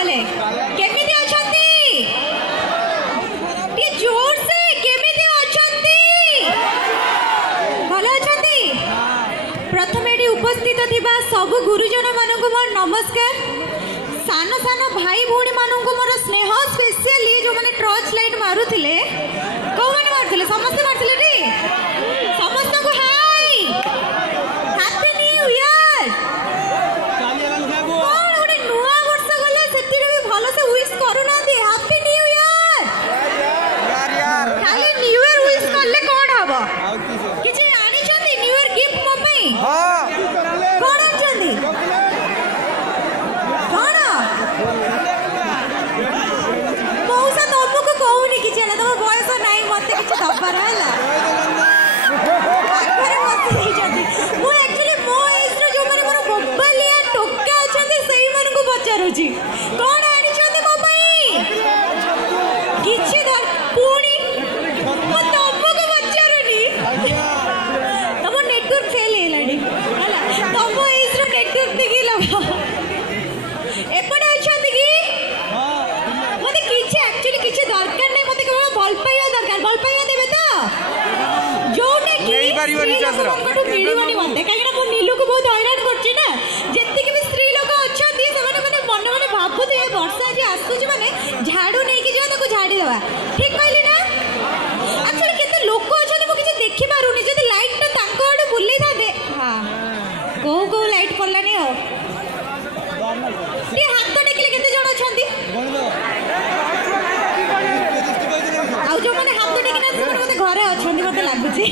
कहले केमिति अछंती टी जोर से केमिति अछंती भलो अछंती। प्रथमे एटी उपस्थित थिबा सब गुरुजन मानकु मोर नमस्कार। सान सान भाई भौणी मानकु मोर स्नेह स्पेशली जो माने टॉर्च लाइट मारुथिले को माने मारुथिले समस्त मारुथिले टी समस्त को हाय हैप्पी न्यू ईयर। कौन गोटे नुआ वर्ष गले सेतिरे भी भलो से विश करू नांती हैप्पी न्यू ईयर खाली न्यू ईयर विश करले कोन हबो किछि आनी छथि न्यू ईयर गिफ्ट मो पई हां कोन आछथि कोन मौसा तमको कहूनी किछि ना तम बयस नाही मते किछि दबार हला अरे मते ही जदी मु एक्चुअली मो एज रो जो माने मोर मोबाइलिया टोका अछथि सेही मन को पचारुची कोन आनी छथि मो पई किछि धर पुणी मो तमको पचारुनी तम नेटवर्क फेल हेलाडी हला तम एज रो नेटवर्क दिगी लबा एपडे अछथि की मते किछि एक्चुअली किछि दरकार नै मते केवल भल पाइया दरकार भल पाइया देबे त जोटे की नहीं परिवानी चासरा मिलिवनी मते काहेना मु नीलू को बहुत हैरान करछि ना जेति कि भी स्त्री लोक अछथि से माने मन माने भाबुते ए वर्षा जे आसुछि माने झाड़ू नै कि जे ताको झाड़ी देबा ठीक कहली ना। एक्चुअली केते लोक अछथि मु किछि देखि पारुनी जदि लाइट त तांको आडे बुल्ली था दे हां को लाइट पड़लानी हो टी हाथ तो टेकिले केते जण अछथि आउ जो माने हाथ तो टेकिना से मते घरे अछथि मते लागुछि